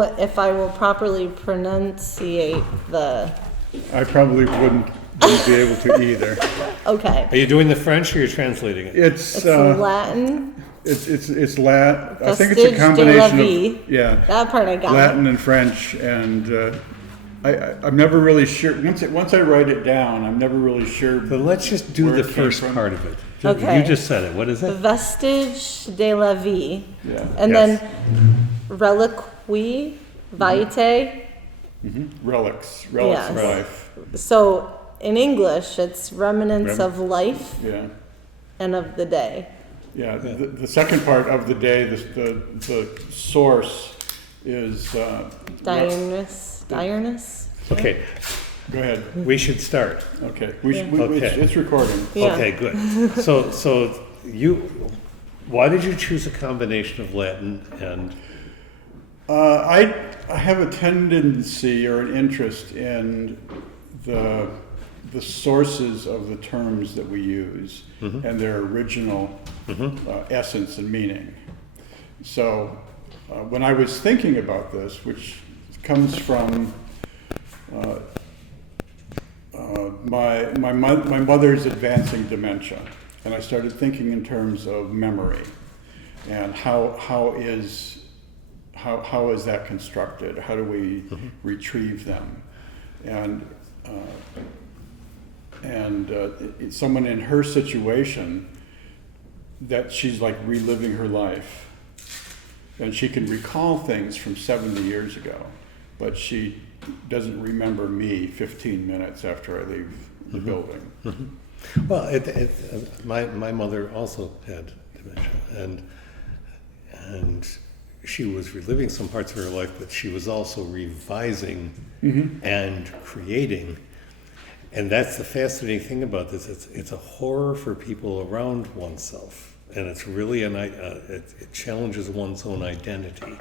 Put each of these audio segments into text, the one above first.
know if I will properly pronunciate the. I probably wouldn't be able to either. Okay. Are you doing the French or you're translating it? It's Latin. It's Latin. I think it's Vestige a de la combination vie. of yeah. That part I got. Latin and French, and I'm never really sure. Once I write it down, I'm never really sure. So let's just do where the it came first from. part of it. Okay. You just said it. What is it? Vestige de la vie. Yeah. And Yes. then reliqui vitae. Relics Yes. of life. So in English, it's remnants of life Yeah. and of the day. Yeah, the second part of the day, the source is. Diurnus. Okay, Go ahead. we should start. Okay, Okay. it's recording. Yeah. Okay, good. So why did you choose a combination of Latin and? I have a tendency or an interest in the sources of the terms that we use and their original essence and meaning. So when I was thinking about this, which comes from my mother's advancing dementia, and I started thinking in terms of memory and how is that constructed? How do we retrieve them? And someone in her situation, that she's like reliving her life, and she can recall things from 70 years ago, but she doesn't remember me 15 minutes after I leave the building. Well, my mother also had dementia, and she was reliving some parts of her life, but she was also revising and creating. And that's the fascinating thing about this. It's a horror for people around oneself, and it's really it challenges one's own identity.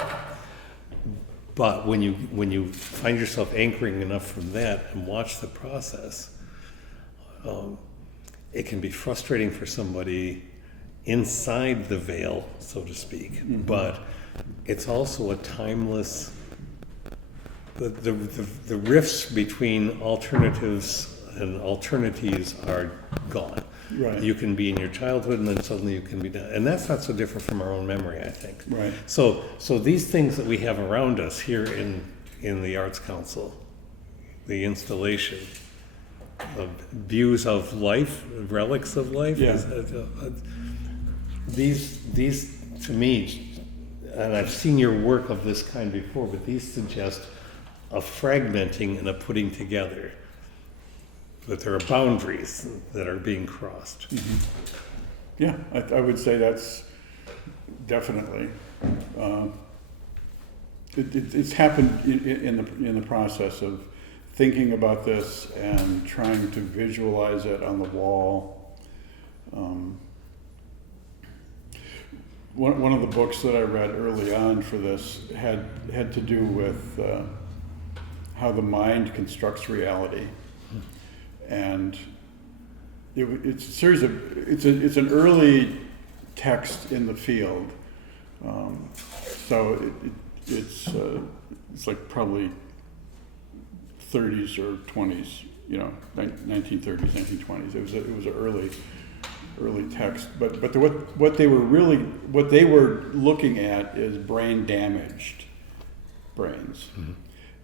But when you find yourself anchoring enough from that and watch the process, it can be frustrating for somebody inside the veil, so to speak. But it's also a timeless. The rifts between alternatives and alternatives are gone. Right. You can be in your childhood, and then suddenly you can be done. And that's not so different from our own memory, I think. Right. So these things that we have around us here in the Arts Council, the installation of views of life, relics of life, Yeah. these to me, and I've seen your work of this kind before, but these suggest a fragmenting and a putting together. That there are boundaries that are being crossed. Yeah, I would say that's definitely. It's happened in the process of thinking about this and trying to visualize it on the wall. One of the books that I read early on for this had to do with how the mind constructs reality. And it's a series of it's an early text in the field, so it's like probably 30s or 20s, 1930s, 1920s. It was an early text, but what they were looking at is brain damaged brains,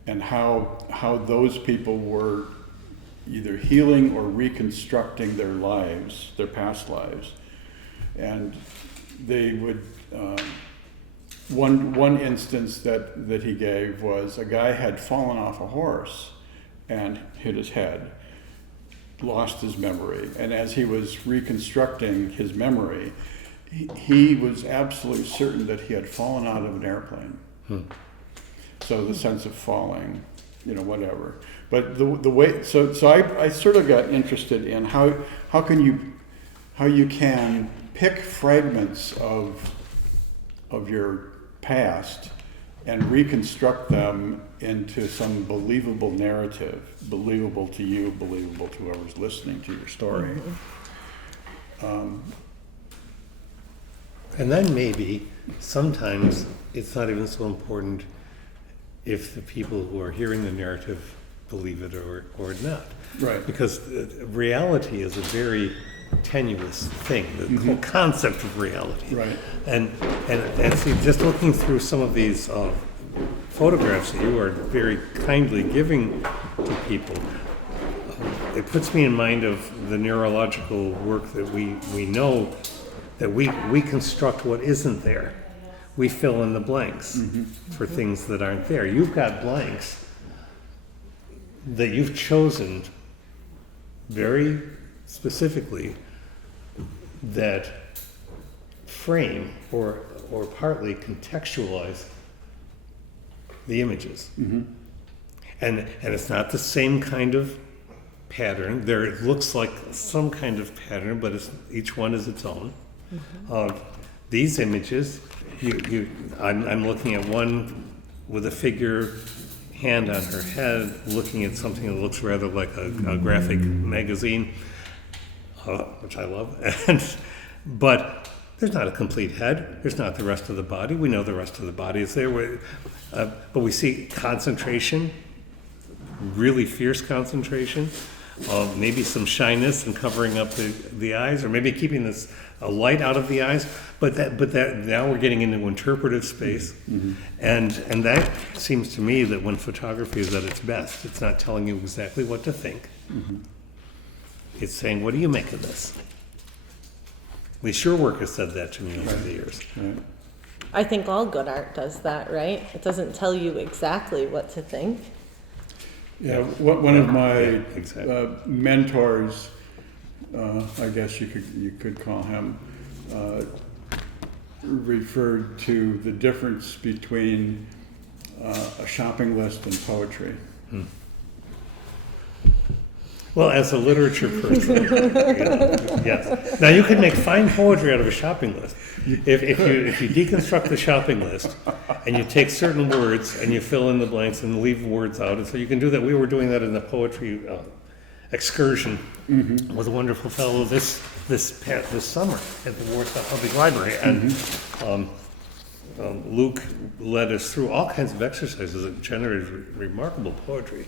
and how those people were either healing or reconstructing their lives, their past lives. And they would, one instance that he gave was a guy had fallen off a horse and hit his head, lost his memory. And as he was reconstructing his memory, he was absolutely certain that he had fallen out of an airplane. So the sense of falling, whatever. But the way, so I sort of got interested in how you can pick fragments of your past and reconstruct them into some believable narrative, believable to you, believable to whoever's listening to your story. And then maybe sometimes it's not even so important if the people who are hearing the narrative believe it or not. Right. Because reality is a very tenuous thing, the whole concept of reality. Right. And see, just looking through some of these photographs that you are very kindly giving to people, it puts me in mind of the neurological work that we know that we construct what isn't there. We fill in the blanks for things that aren't there. You've got blanks that you've chosen very specifically that frame or partly contextualize the images. And it's not the same kind of pattern. There it looks like some kind of pattern, but each one is its own. These images, I'm looking at one with a figure, hand on her head, looking at something that looks rather like a graphic magazine, which I love. But there's not a complete head. There's not the rest of the body. We know the rest of the body is there. But we see concentration, really fierce concentration, maybe some shyness and covering up the eyes, or maybe keeping this a light out of the eyes. But that now we're getting into interpretive space, and that seems to me that when photography is at its best, it's not telling you exactly what to think. It's saying, what do you make of this? At least your work has said that to me over the years. Right. I think all good art does that, right? It doesn't tell you exactly what to think. Yeah, one of my exactly. mentors, I guess you could call him, referred to the difference between a shopping list and poetry. Well, as a literature person, yes. Now you can make fine poetry out of a shopping list. If you deconstruct the shopping list and you take certain words and you fill in the blanks and leave words out, and so you can do that. We were doing that in the poetry excursion with a wonderful fellow this summer at the Warsaw Public Library, and Luke led us through all kinds of exercises that generated remarkable poetry.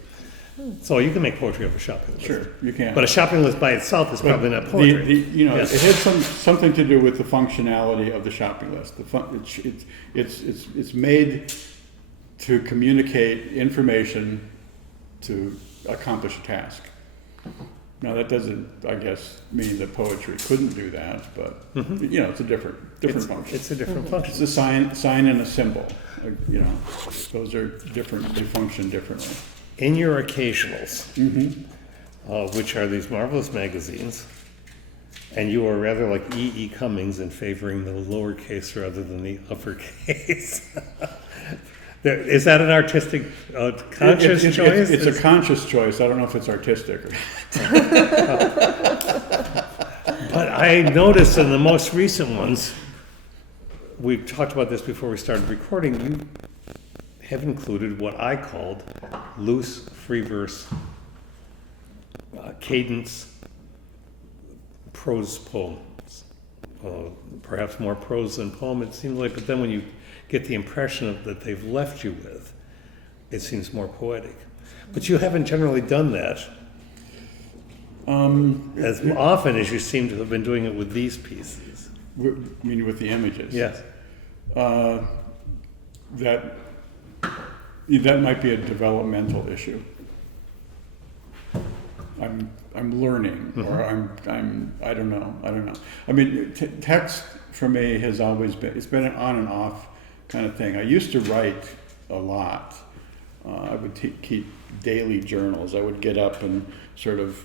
So you can make poetry of a shopping list. Sure, you can. But a shopping list by itself is probably not poetry. It has something to do with the functionality of the shopping list. It's made to communicate information to accomplish a task. Now that doesn't, I guess, mean that poetry couldn't do that, but it's a different function. It's a different function. It's a sign and a symbol. Those are different. They function differently. In your occasionals, which are these marvelous magazines, and you are rather like E.E. Cummings in favoring the lowercase rather than the uppercase. Is that an artistic, conscious choice? It's a conscious choice. I don't know if it's artistic. But I noticed in the most recent ones, we've talked about this before we started recording, you have included what I called loose free verse, cadence, prose poems. Perhaps more prose than poem, it seems like, but then when you get the impression that they've left you with, it seems more poetic. But you haven't generally done that as often as you seem to have been doing it with these pieces. You mean with the images? Yes. That might be a developmental issue. I'm learning, or I don't know. I mean, text for me has always been an on and off kind of thing. I used to write a lot. I would keep daily journals. I would get up and sort of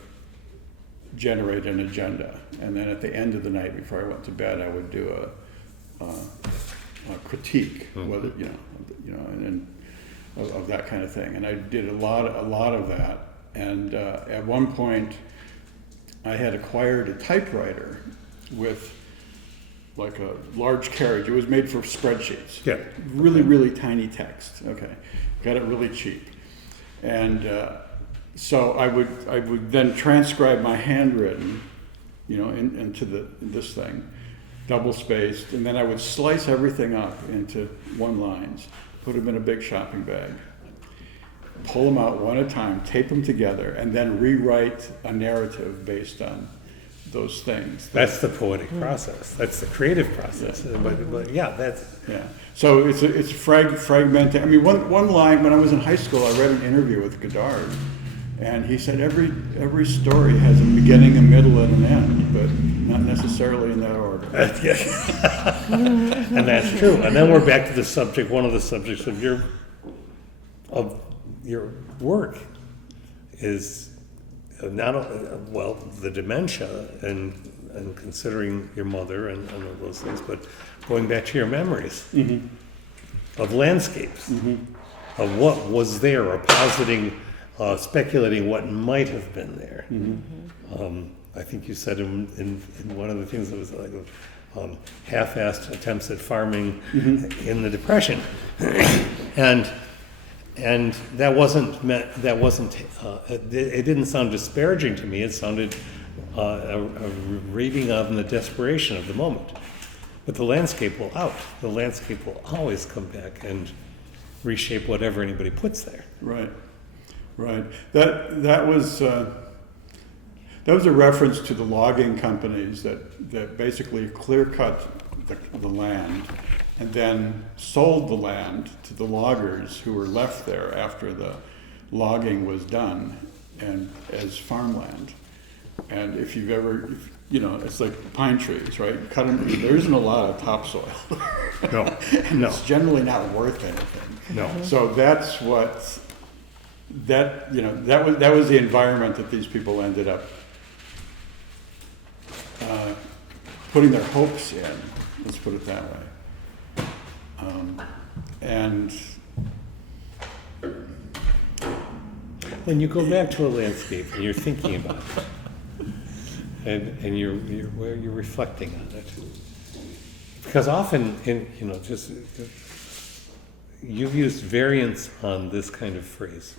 generate an agenda, and then at the end of the night before I went to bed, I would do a critique, whether and of that kind of thing. And I did a lot of that. And at one point, I had acquired a typewriter with like a large carriage. It was made for spreadsheets. Yeah. Really tiny text. Okay. Got it really cheap. And so I would then transcribe my handwritten, into this thing, double spaced, and then I would slice everything up into one lines, put them in a big shopping bag, pull them out one at a time, tape them together, and then rewrite a narrative based on those things. That's the poetic process. That's the creative process. But yeah, that's Yeah. So it's fragmented. I mean, one line, when I was in high school, I read an interview with Godard, and he said every story has a beginning, a middle, and an end, but not necessarily in that order. and that's true. And then we're back to the subject. One of the subjects of your work is not well, the dementia and considering your mother and all those things, but going back to your memories of landscapes, of what was there, or positing, speculating what might have been there. I think you said in one of the things that was like half-assed attempts at farming in the Depression, and that wasn't meant. That wasn't. It didn't sound disparaging to me. It sounded a reading of the desperation of the moment. But the landscape will out. The landscape will always come back and reshape whatever anybody puts there. Right. That was a reference to the logging companies that basically clear cut the land and then sold the land to the loggers who were left there after the logging was done and as farmland. And if you've ever, it's like pine trees, right? Cut them, there isn't a lot of topsoil. No, And it's generally not worth anything. no. So that's what, that was the environment that these people ended up putting their hopes in, let's put it that way. And When you go back to a landscape and you're thinking about it, and you're reflecting on it, because often you've used variants on this kind of phrase.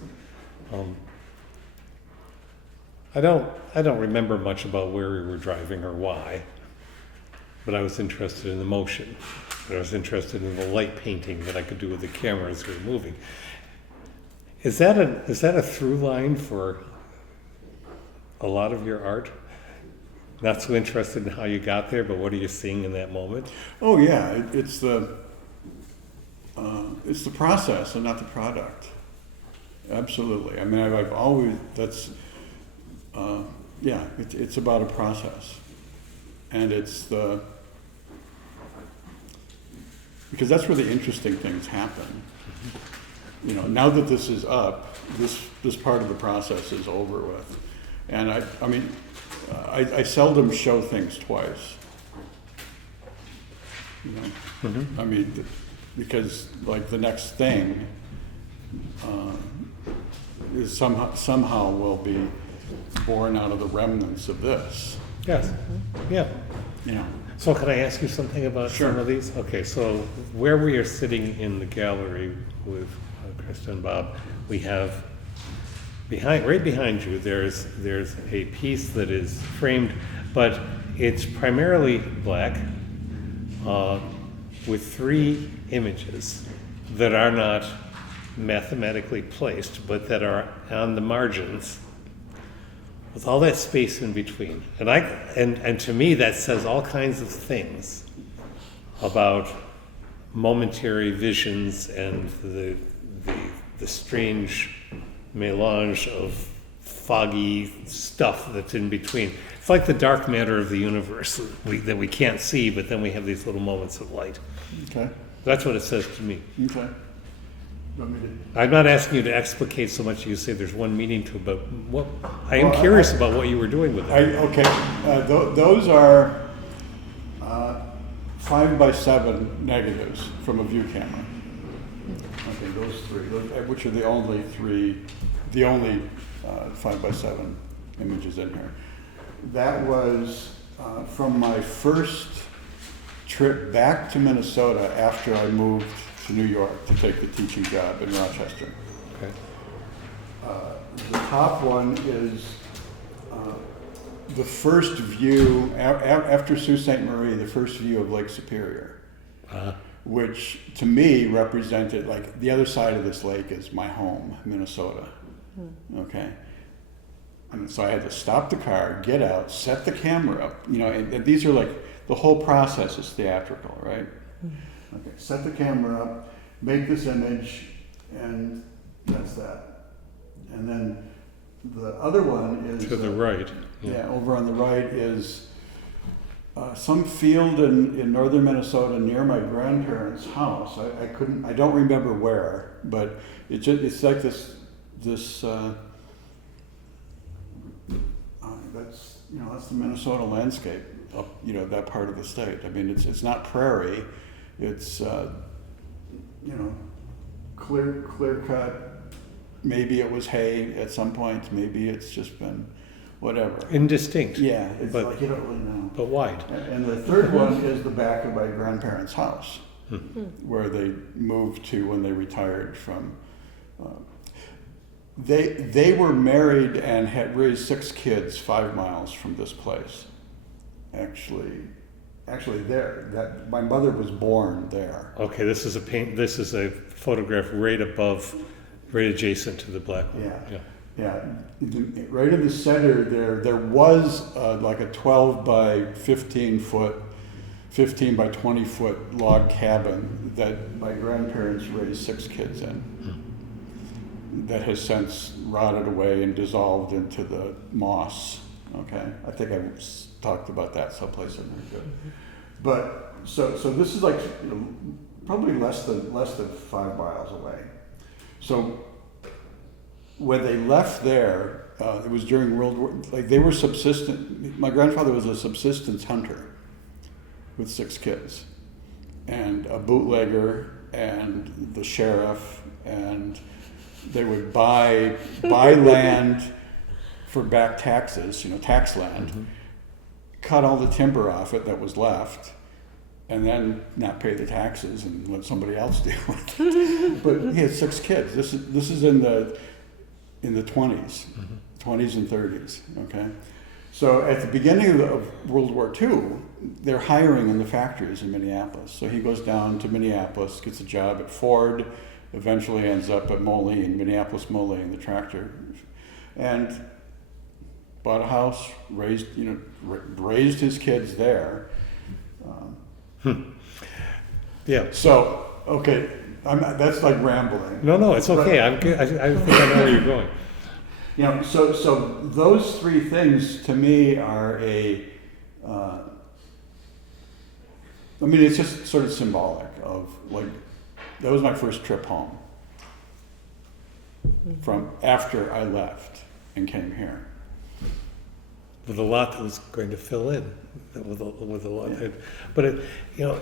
I don't remember much about where we were driving or why, but I was interested in the motion. I was interested in the light painting that I could do with the camera as we were moving. Is that a through line for a lot of your art? Not so interested in how you got there, but what are you seeing in that moment? oh yeah, it's the process and not the product. Absolutely. I mean, I've always, it's about a process, and because that's where the interesting things happen. Now that this is up, this part of the process is over with, and I seldom show things twice. I mean, because like the next thing is somehow will be born out of the remnants of this. Yes. Yeah. So can I ask you something about Sure. some of these? Okay, so where we are sitting in the gallery with Krista and Bob, we have right behind you, there's a piece that is framed, but it's primarily black, with 3 images that are not mathematically placed, but that are on the margins, with all that space in between. And to me, that says all kinds of things about momentary visions and the strange melange of foggy stuff that's in between. It's like the dark matter of the universe that we can't see, but then we have these little moments of light. Okay. That's what it says to me. Okay. Want me to- I'm not asking you to explicate so much. You say there's one meaning to it, but I am Well, curious about what you were doing with it. Those are 5x7 negatives from a view camera. Okay, those 3, which are the only 5x7 images in here. That was from my first trip back to Minnesota after I moved to New York to take the teaching job in Rochester. Okay. The top one is the first view, after Sault Ste. Marie, the first view of Lake Superior. which to me represented like the other side of this lake is my home, Minnesota. Okay. And so I had to stop the car, get out, set the camera up, and these are like, the whole process is theatrical, right? Okay, set the camera up, make this image, and that's that. And then the other one is... To the right. Yeah, over on the right is some field in northern Minnesota near my grandparents' house. I don't remember where, but it's like this that's the Minnesota landscape up, that part of the state. I mean, it's not prairie, it's clear cut. Maybe it was hay at some point. Maybe it's just been whatever. Indistinct. Yeah, it's like you don't really know. But wide. And the third one is the back of my grandparents' house, where they moved to when they retired from. They were married and had raised 6 kids 5 miles from this place. Actually, my mother was born there. Okay, this is a photograph right adjacent to the black one. Yeah. Right in the center there was like a 12 by 15 by 20 foot log cabin that my grandparents raised 6 kids in. That has since rotted away and dissolved into the moss. Okay, I think I talked about that someplace in there. Good. But so this is like probably less than 5 miles away. So when they left there, it was during World War. Like they were subsistent. My grandfather was a subsistence hunter with 6 kids, and a bootlegger, and the sheriff, and they would buy land for back taxes, tax land, cut all the timber off it that was left, and then not pay the taxes and let somebody else deal with it. But he had 6 kids. This is in the 20s, 20s and 30s. Okay, so at the beginning of World War II, they're hiring in the factories in Minneapolis. So he goes down to Minneapolis, gets a job at Ford. Eventually ends up at Moline, Minneapolis Moline, the tractor, and bought a house, raised his kids there. Yeah. So okay, that's like rambling. No, it's okay. I think I know where you're going. So those 3 things to me are it's just sort of symbolic of like. That was my first trip home from after I left and came here. With a lot that was going to fill in, with a lot. Yeah. But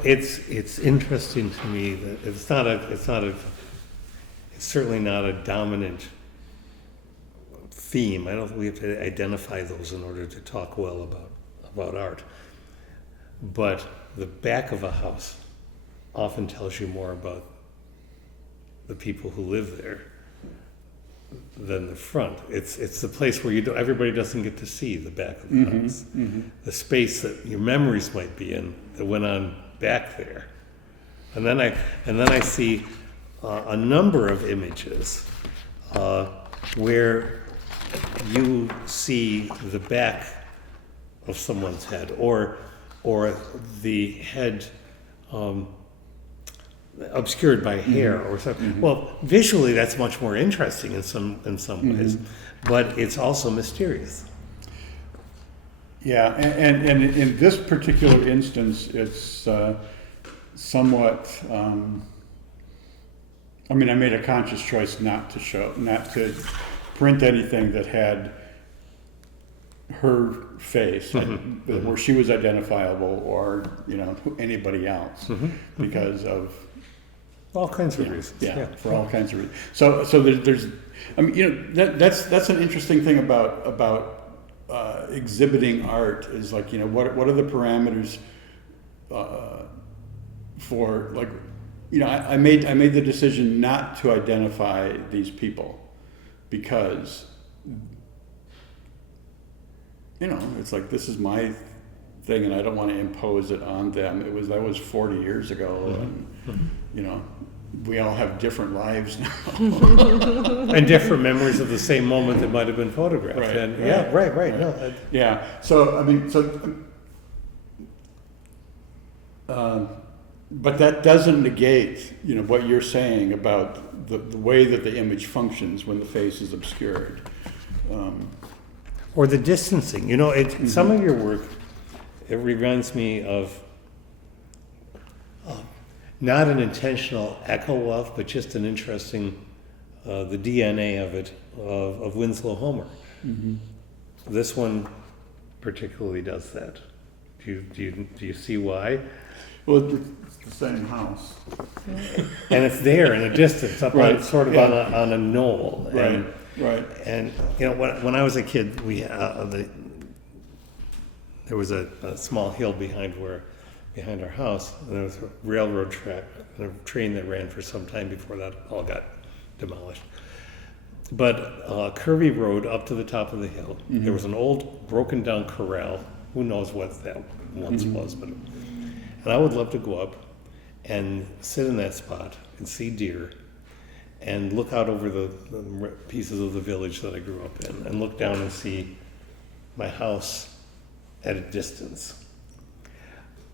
it's interesting to me that it's certainly not a dominant theme. I don't think we have to identify those in order to talk well about art. But the back of a house often tells you more about the people who live there than the front. It's the place where everybody doesn't get to see the back of the house. The space that your memories might be in that went on back there. And then I see a number of images where you see the back of someone's head or the head obscured by hair or something. Well, visually that's much more interesting in some ways, but it's also mysterious. Yeah, and in this particular instance, it's somewhat. I made a conscious choice not to print anything that had her face, where she was identifiable, or anybody else, because of all kinds of reasons. Yeah, for all kinds of reasons. So there's, that's an interesting thing about exhibiting art is like, what are the parameters for like, I made the decision not to identify these people because it's like this is my thing, and I don't want to impose it on them. That was 40 years ago, and you know, we all have different lives now. And different memories of the same moment that might have been photographed. Right, And right, yeah, right. right. No, Yeah. So I mean, but that doesn't negate, you know, what you're saying about the way that the image functions when the face is obscured. or the distancing. You know, some of your work, it reminds me of not an intentional echo of, but just an interesting, the DNA of it, of Winslow Homer. Mm-hmm. This one particularly does that. Do you see why? Well, it's the same house. And it's there in the distance, up Right, on sort of yeah. on a knoll. Right, right. And you know, when I was a kid, there was a small hill behind our house, and there was a railroad track and a train that ran for some time before that all got demolished. But a curvy road up to the top of the hill. Mm-hmm. There was an old broken down corral. Who knows what that once was, but and I would love to go up and sit in that spot and see deer and look out over the pieces of the village that I grew up in and look down and see my house at a distance.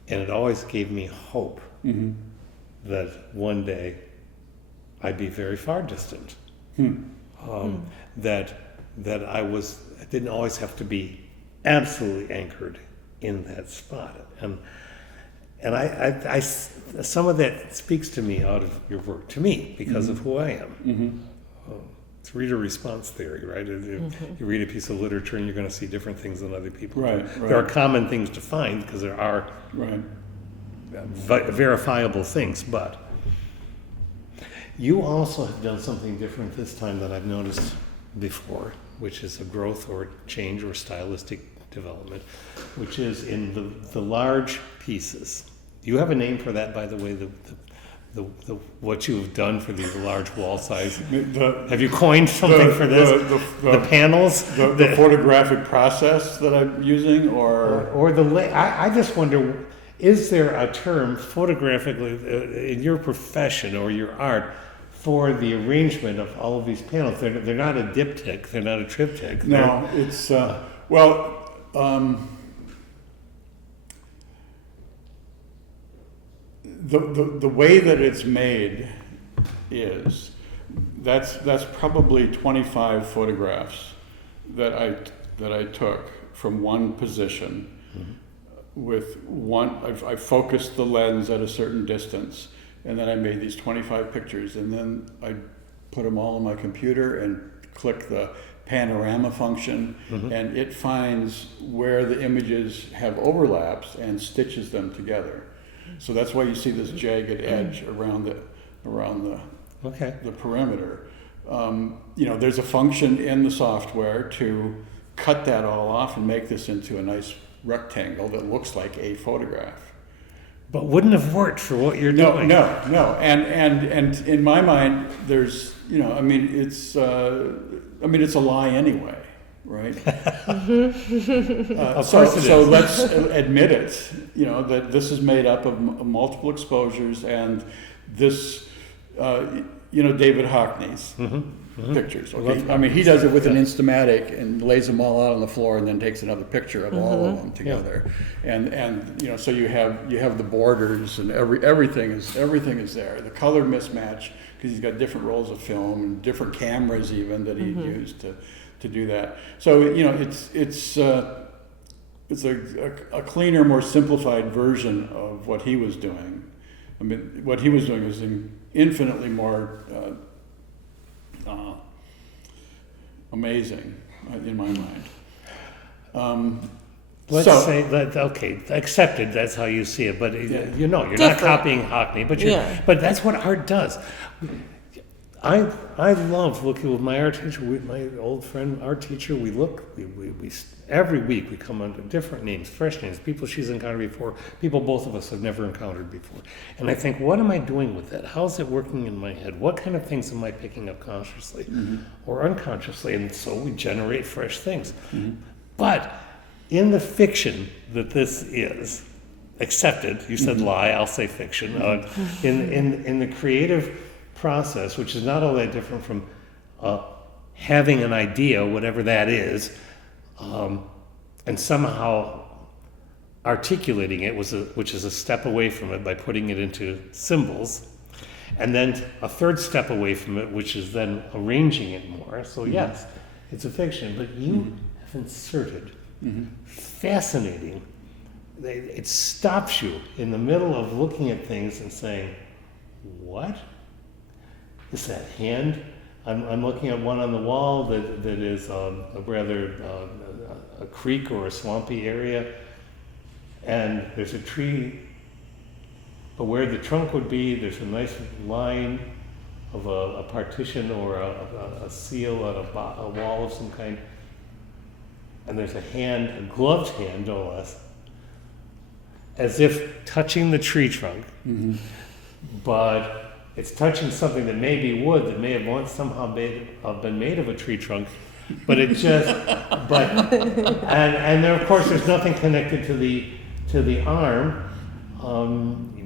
And it always gave me hope that one day I'd be very far distant. That I didn't always have to be absolutely anchored in that spot. And I some of that speaks to me out of your work, to me, because of who I am. It's reader response theory, right? You read a piece of literature and you're going to see different things than other people. Right, do. There are common things to find because there are verifiable things, but you also have done something different this time that I've noticed before, which is a growth or change or stylistic development, which is in the large pieces. You have a name for that, by the way, the what you have done for these large wall size. Have you coined something for this? The panels? The photographic process that I'm using, or I just wonder, is there a term photographically in your profession or your art for the arrangement of all of these panels? They're not a diptych, they're not a triptych. No, it's the way that it's made is that's probably 25 photographs that I took from one position. With one, I focused the lens at a certain distance, and then I made these 25 pictures, and then I put them all on my computer and click the panorama function, and it finds where the images have overlaps and stitches them together. So that's why you see this jagged edge around the perimeter. You know, there's a function in the software to cut that all off and make this into a nice rectangle that looks like a photograph. But wouldn't have worked for what you're doing. No. And in my mind, there's, you know, I mean, it's a lie anyway, right? Of course it is. So let's admit it, you know, that this is made up of multiple exposures, and this, you know, David Hockney's pictures. Okay? I mean, he does it with an Instamatic and lays them all out on the floor and then takes another picture of all of them together. And you know, so you have the borders and everything is there. The color mismatch, because he's got different rolls of film and different cameras even that he used to do that. So you know, it's a cleaner, more simplified version of what he was doing. I mean, what he was doing is infinitely more amazing in my mind. Let's say that, okay, accepted, that's how you see it, but you know, you're not copying Hockney, but that's what art does. I love looking with my art teacher, my old friend, art teacher, we every week we come under different names, fresh names, people she's encountered before, people both of us have never encountered before. And I think, what am I doing with that? How's it working in my head? What kind of things am I picking up consciously or unconsciously? And so we generate fresh things. But in the fiction that this is accepted, you said lie, I'll say fiction, in the creative process, which is not all that different from having an idea, whatever that is, and somehow articulating it, which is a step away from it by putting it into symbols, and then a third step away from it, which is then arranging it more. So yes, it's a fiction, but you have inserted fascinating. It stops you in the middle of looking at things and saying, "What is that hand?" I'm looking at one on the wall that is a rather a creek or a swampy area, and there's a tree. But where the trunk would be, there's a nice line of a partition or a seal on a wall of some kind. And there's a hand, a gloved hand, no less, as if touching the tree trunk. But it's touching something that may be wood that may have once somehow been made of a tree trunk. But it just, and then of course there's nothing connected to the arm.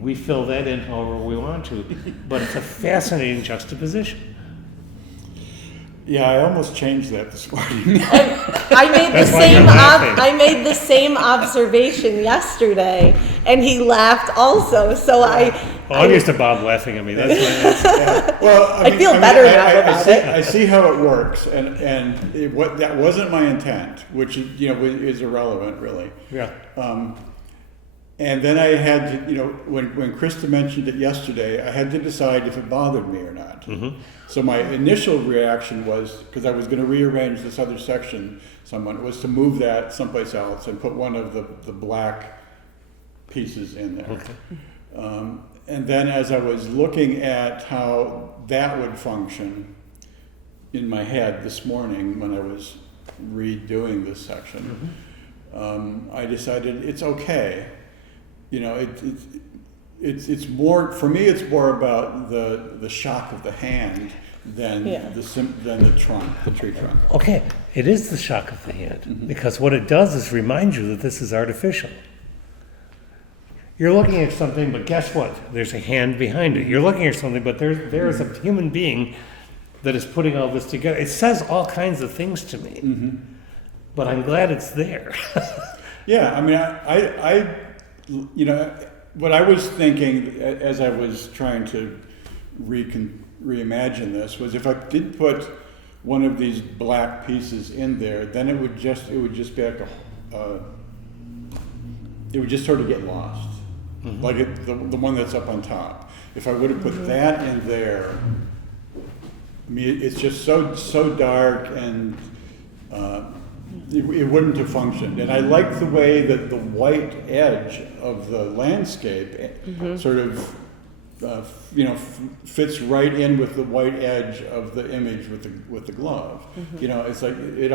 We fill that in however we want to, but it's a fascinating juxtaposition. Yeah, I almost changed that this morning. I made the That's why same you're laughing. I made the same observation yesterday, and he laughed also. So I'm used to Bob laughing at me. That's why. Yeah. Well, I feel better now about it. I see how it works, and that wasn't my intent, which is irrelevant, really. Yeah. And then I had to, when Krista mentioned it yesterday, I had to decide if it bothered me or not. So my initial reaction was, because I was going to rearrange this other section, was to move that someplace else and put one of the black pieces in there. Okay. And then as I was looking at how that would function in my head this morning when I was redoing this section, I decided it's okay. It's more, for me, it's more about the shock of the hand than the trunk, the tree trunk. Okay, it is the shock of the hand, because what it does is remind you that this is artificial. You're looking at something, but guess what? There's a hand behind it. You're looking at something, but there is a human being that is putting all this together. It says all kinds of things to me, but I'm glad it's there. Yeah, I mean, I what I was thinking as I was trying to reimagine this was, if I did put one of these black pieces in there, then it would just be like it would just sort of get lost, like the one that's up on top. If I would have put that in there, I mean, it's just so dark, and it wouldn't have functioned. And I like the way that the white edge of the landscape sort of fits right in with the white edge of the image with the glove. It's like it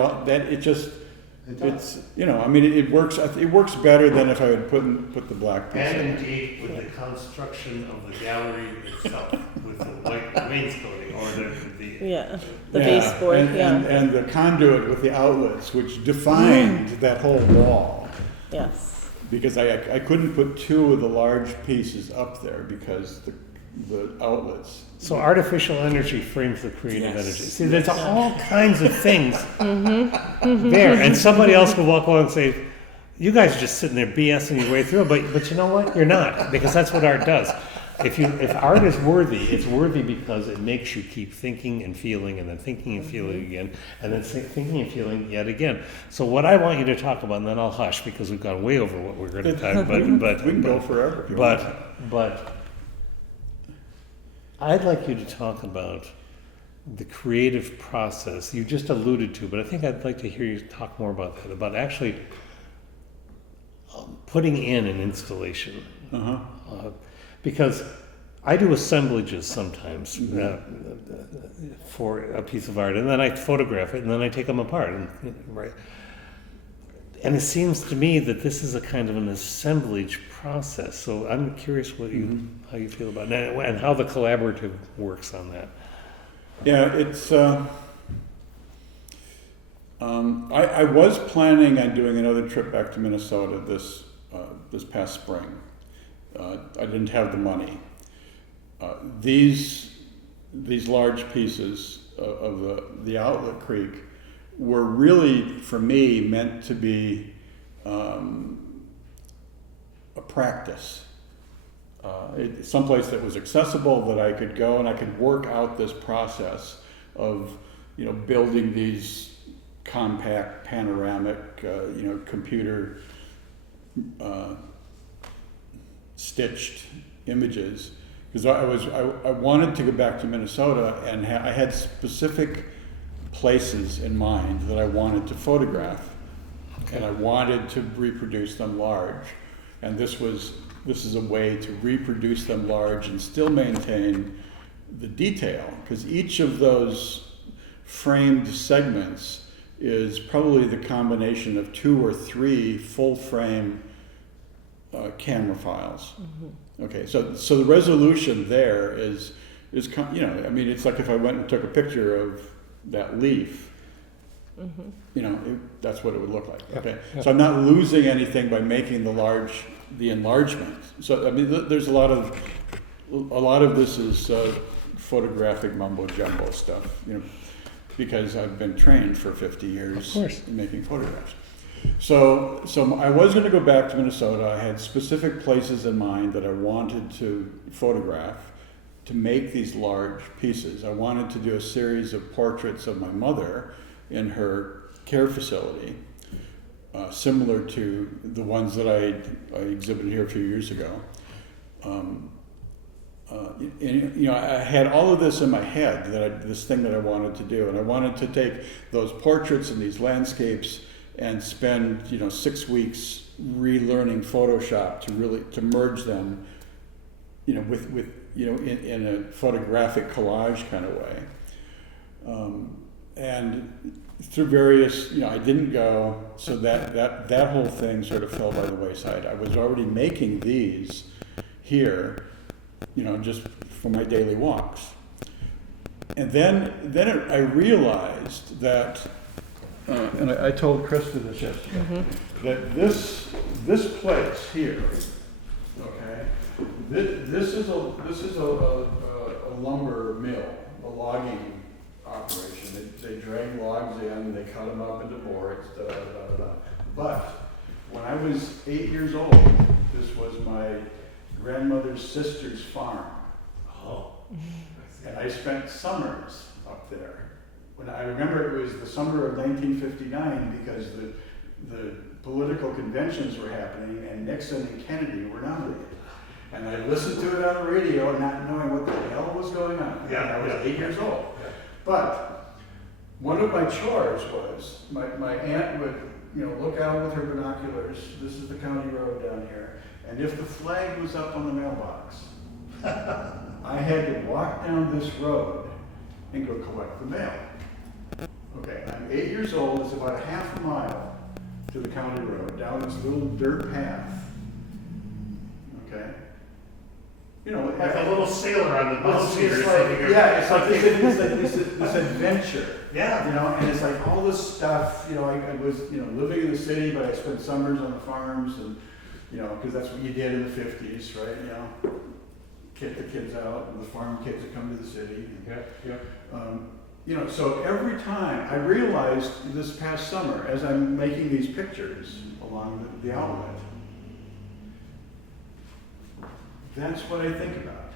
works. It works better than if I had put the black piece in. And indeed, with the construction of the gallery itself, with the white wainscoting, or the baseboard, and the conduit with the outlets, which defined that whole wall. Yes. Because I couldn't put two of the large pieces up there because the outlets. So artificial energy frames the creative energy. See, there's all kinds of things there, and somebody else will walk along and say, "You guys are just sitting there BSing your way through it," but you know what? You're not, because that's what art does. If art is worthy, it's worthy because it makes you keep thinking and feeling, and then thinking and feeling again, and then thinking and feeling yet again. So what I want you to talk about, and then I'll hush because we've gone way over what we're going to talk about. But we can go forever. If you want. But I'd like you to talk about the creative process. You just alluded to, but I think I'd like to hear you talk more about that, about actually putting in an installation. Because I do assemblages sometimes for a piece of art, and then I photograph it, and then I take them apart. And it seems to me that this is a kind of an assemblage process. So I'm curious how you feel about that, and how the collaborative works on that. Yeah, it's I was planning on doing another trip back to Minnesota this past spring. I didn't have the money. These large pieces of the outlet creek were really, for me, meant to be a practice. Someplace that was accessible, that I could go and I could work out this process of, building these compact, panoramic, computer stitched images. Because I wanted to go back to Minnesota, and I had specific places in mind that I wanted to photograph, and I wanted to reproduce them large. And this is a way to reproduce them large and still maintain the detail, because each of those framed segments is probably the combination of 2 or 3 full frame camera files. Mm-hmm. Okay, so the resolution there is it's like if I went and took a picture of that leaf, mm-hmm. That's what it would look like. Yeah. Okay, yeah. So I'm not losing anything by making the enlargement. So there's a lot of this is photographic mumbo jumbo stuff, because I've been trained for 50 years in making photographs. So I was going to go back to Minnesota. I had specific places in mind that I wanted to photograph to make these large pieces. I wanted to do a series of portraits of my mother in her care facility, similar to the ones that I exhibited here a few years ago. I had all of this in my head, this thing that I wanted to do, and I wanted to take those portraits and these landscapes and spend 6 weeks relearning Photoshop to merge them, with in a photographic collage kind of way, and through various, I didn't go, so that whole thing sort of fell by the wayside. I was already making these here, just for my daily walks. And then I realized that, and I told Krista this yesterday, mm-hmm. that this place here, okay, this is a lumber mill, a logging operation. They drag logs in, they cut them up into boards, da da da da. But when I was 8 years old, this was my grandmother's sister's farm. Oh. And I spent summers up there. When I remember it was the summer of 1959, because the political conventions were happening and Nixon and Kennedy were nominated. And I listened to it on the radio, not knowing what the hell was going on. Yeah, I was 8 years old. Yeah. But one of my chores was, my aunt would look out with her binoculars. This is the county road down here. And if the flag was up on the mailbox, I had to walk down this road and go collect the mail. Okay, I'm 8 years old. It's about a half a mile to the county road, down this little dirt path. Okay? Like a little sailor on the boat here. It's like this adventure. Yeah. And it's like all this stuff. I was living in the city, but I spent summers on the farms, and because that's what you did in the 50s, right? Get the kids out, and the farm kids would come to the city. So every time I realized this past summer, as I'm making these pictures along the outlet, that's what I think about,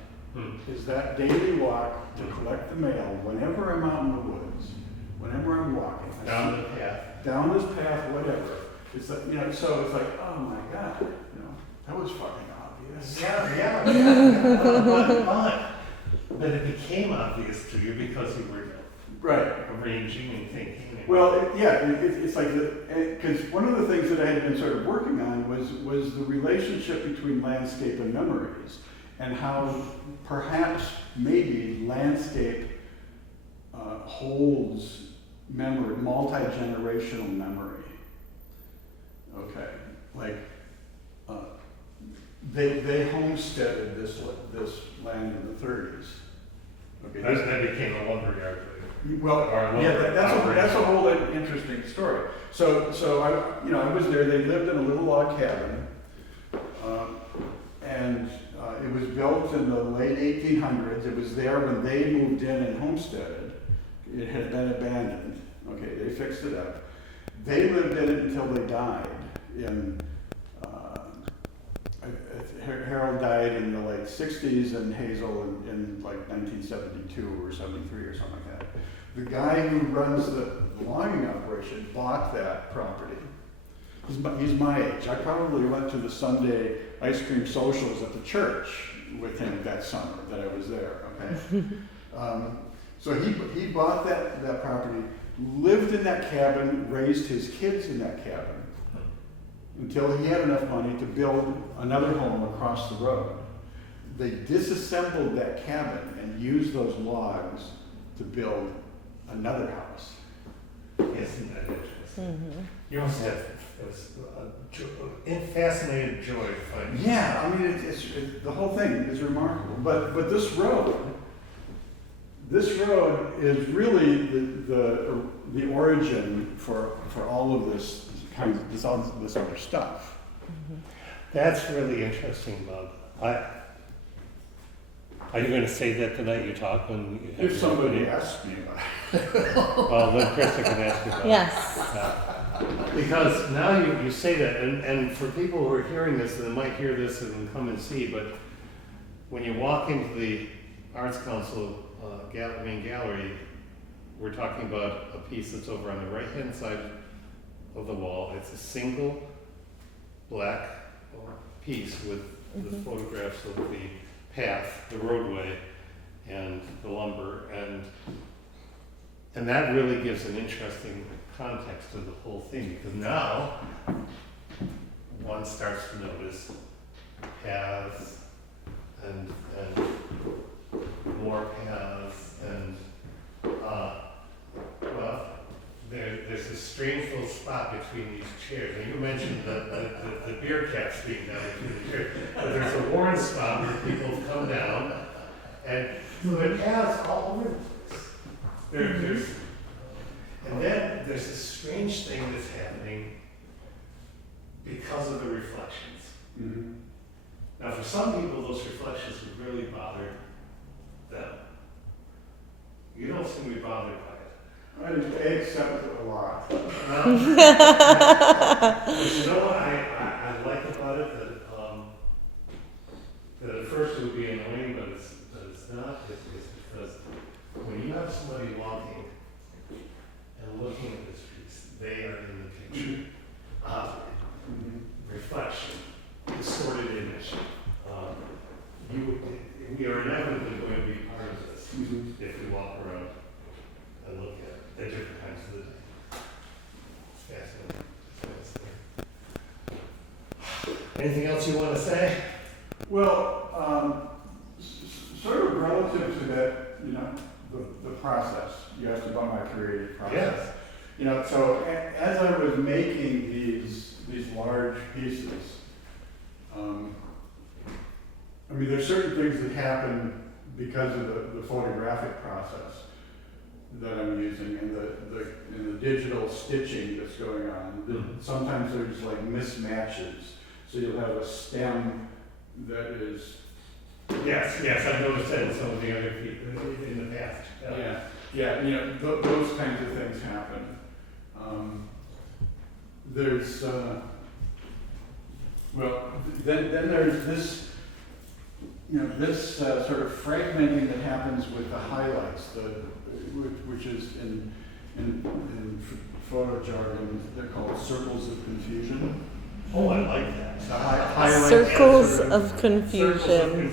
is that daily walk to collect the mail whenever I'm out in the woods, whenever I'm walking. Down this path, whatever. It's like, so it's like, oh my God, that was fucking obvious. But it became obvious to you because you were arranging and thinking. Well, it's like, because one of the things that I had been sort of working on was the relationship between landscape and memories, and how perhaps maybe landscape holds memory, multi-generational memory. Okay, like they homesteaded this land in the 30s. Okay, that became a lumberyard. Well, Or yeah, lower that's a operation. whole interesting story. So I was there. They lived in a little log cabin, and it was built in the late 1800s. It was there when they moved in and homesteaded. It had been abandoned. Okay, they fixed it up. They lived in it until they died. Harold died in the late 60s and Hazel in like 1972 or 73 or something like that. The guy who runs the logging operation bought that property. He's my age. I probably went to the Sunday ice cream socials at the church with him that summer that I was there, okay? So he bought that property, lived in that cabin, raised his kids in that cabin, until he had enough money to build another home across the road. They disassembled that cabin and used those logs to build another house. Isn't that interesting? You must have, it was a fascinating joy to find. Yeah, I mean, the whole thing is remarkable. But this road is really the origin for all of this other stuff. That's really interesting, Bob. Are you going to say that tonight you talk when you have If somebody asks me about it. Well, then Krista can ask you about it. Yes. Because now you say that, and for people who are hearing this, and might hear this and come and see, but when you walk into the Arts Council main gallery, we're talking about a piece that's over on the right-hand side of the wall. It's a single black piece with the photographs of the path, the roadway, and the lumber, and that really gives an interesting context to the whole thing, because now one starts to notice paths and more paths and well, there's a strange little spot between these chairs. And you mentioned the beer caps being down between the chairs, but there's a worn spot where people come down, and so there are paths all over the place. There's and then there's this strange thing that's happening because of the reflections. Mm-hmm. Now, for some people, those reflections would really bother them. You don't seem to be bothered by it. I accept it a lot. But you know what I like about it? That at first it would be annoying, but it's not. It's because when you have somebody walking and looking at this piece, they are in the picture. Reflection, distorted image. We are inevitably going to be part of this if we walk around and look at different times of the day. It's fascinating. Anything else you want to say? Well, sort of relative to that, the process. You asked about my creative process. Yes. So as I was making these large pieces, there's certain things that happen because of the photographic process that I'm using and the digital stitching that's going on. Sometimes there's like mismatches. So you'll have a stem that is. Yes, I've noticed that in some of the other people in the past. Those kinds of things happen. There's then there's this sort of fragmenting that happens with the highlights, which is in photo jargon they're called circles of confusion. Oh, I like that. The highlights Circles sort of confusion.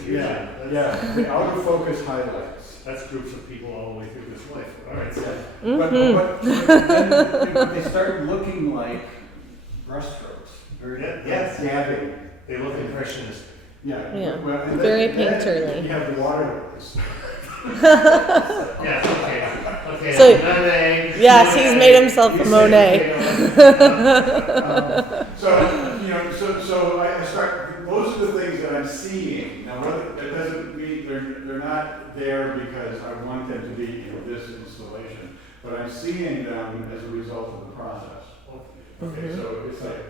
the out of focus highlights. That's groups of people all the way through this life. All right, so. But they start looking like brushstrokes, very dabbing. They look impressionistic. Yeah. Well, and Very then painterly. You have watercolors. Yes, okay. So- Monet. Yes, he's made himself a Monet. So I start. Those are the things that I'm seeing. Now, that doesn't mean they're not there because I want them to be in this installation. seeing them as a result of the process. Okay, so it's like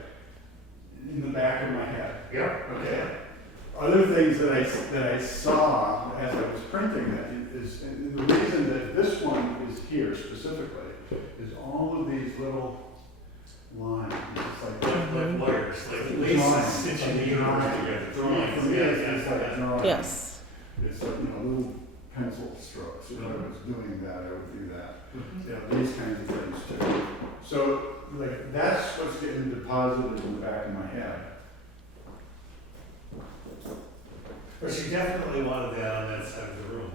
in the back of my head. Yeah. Okay. Other things that I saw as I was printing that is, and the reason that this one is here specifically is all of these little lines. It's like Like lawyers, like It's laces drawing. stitching the It's universe drawing. together. For Drawings, me, yeah, it's like yeah. drawing. Yes. It's like, little pencil strokes. If I was doing that, I would do that. Yeah, these kinds of things too. So, like, that's what's getting deposited in the back of my head. But she definitely wanted that on that side of the room.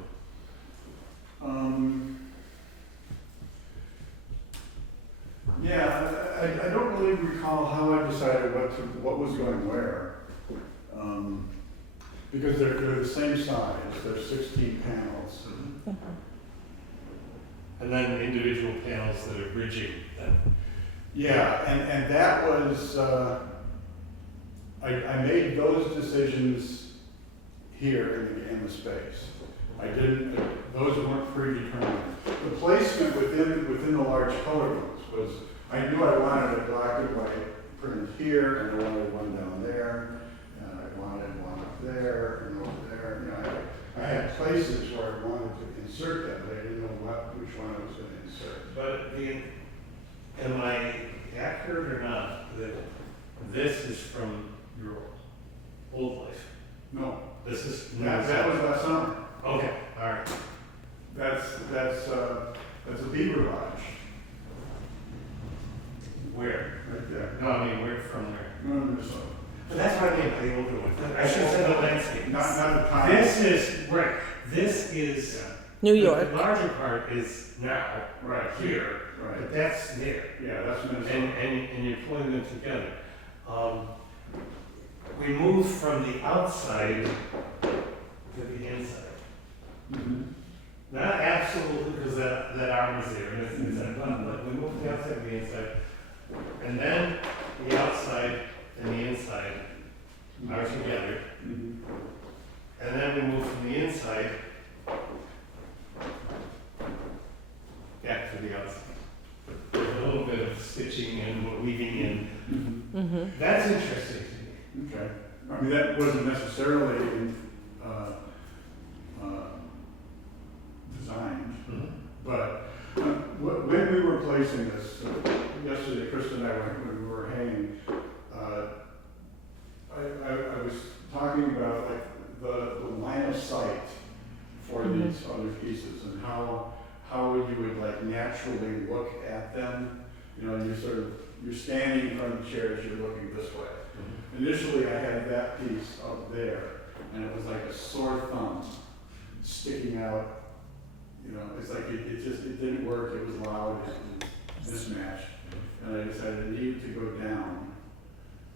Yeah, I don't really recall how I decided what was going where. Because they're the same size, they're 16 panels. And then individual panels that are bridging them. Yeah, and that was, I made those decisions here in the space. I didn't, those weren't predetermined. The placement within the large color rooms was, I knew I wanted a black and white printed here, and I wanted one down there, and I wanted one up there, and over there. I had places where I wanted to insert them, but I didn't know which one I was going to insert. But am I accurate or not that this is from your old life? No, This is that was last summer. Okay, all right. That's a beaver lodge, Where? right there. No, I mean where from where? No, Minnesota. But that's what I mean by the older one. I should have said the landscape. Not the time. This is right. This is Yeah, New York. The larger part is now right, here, right. but that's there. Yeah, that's Minnesota. And you're pulling them together. We move from the outside to the inside. Mhm. Not absolutely, because that arm is there, and it's that button, but we move the outside to the inside. And then the outside and the inside are together. Mhm. And then we move from the inside back to the outside. There's a little bit of stitching and weaving in. Mhm. Mm-hmm. That's interesting to me. Okay. I mean, that wasn't necessarily designed, but when we were placing this, yesterday, Krista and I, when we were hanging, I was talking about like the line of sight for these other pieces and how you would like naturally look at them. You're standing in front of the chairs, you're looking this way. Initially, I had that piece up there, and it was like a sore thumb sticking out. It's like it didn't work. It was loud, it was mismatched, and I decided I needed to go down.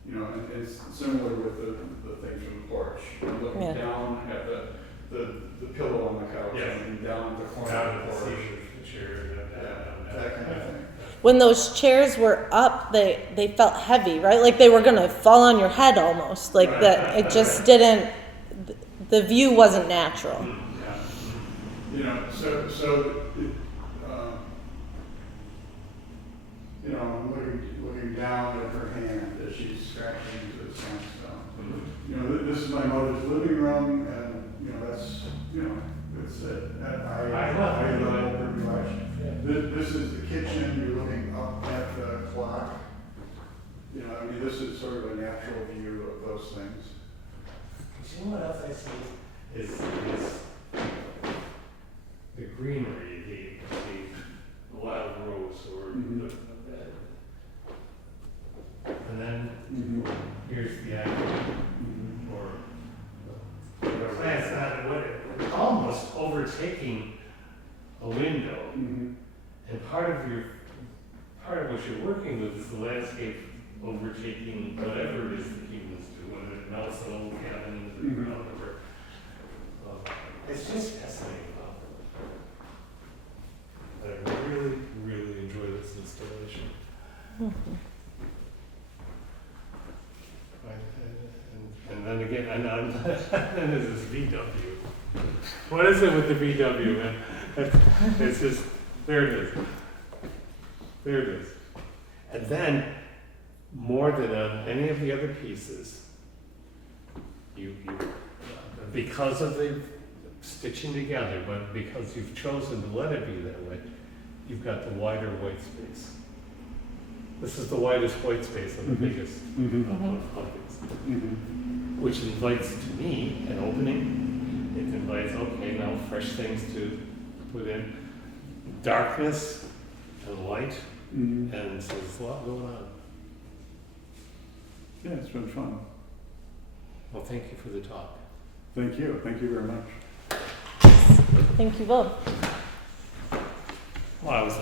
And it's similar with the things from the porch. I'm looking Yeah. down at the pillow on the couch, Yes. and down the corner Down of to the the porch. seat of the chair. That kind of thing. When those chairs were up, they felt heavy, right? Like they were gonna fall on your head almost. Like Right. that. It just didn't. The view wasn't natural. So I'm looking down at her hand as she's scratching into the sandstone. This is my mother's living room, and that's it's I love her pretty much. This is the kitchen. You're looking up at the clock. This is sort of a natural view of those things. You know what else I see is the greenery, the wild rose, or Mhm. and then here's the actual, or the plant's not almost overtaking a window, and part of what you're working with is the landscape overtaking whatever it is that humans do, whether it melts an old cabin into the ground or it's just fascinating. I really, really enjoy this installation. And then again, and then there's this VW. What is it with the VW, man? It's just, there it is. There it is. And then, more than on any of the other pieces, because of the stitching together, but because you've chosen to let it be that way, you've got the wider white space. This is the widest white space and the biggest of pumpkins, which invites to me an opening. It invites, okay, now fresh things to put in, darkness and light, and so there's a lot going on. Yeah, it's been fun. Well, thank you for the talk. Thank you very much. Thank you both. Well, I was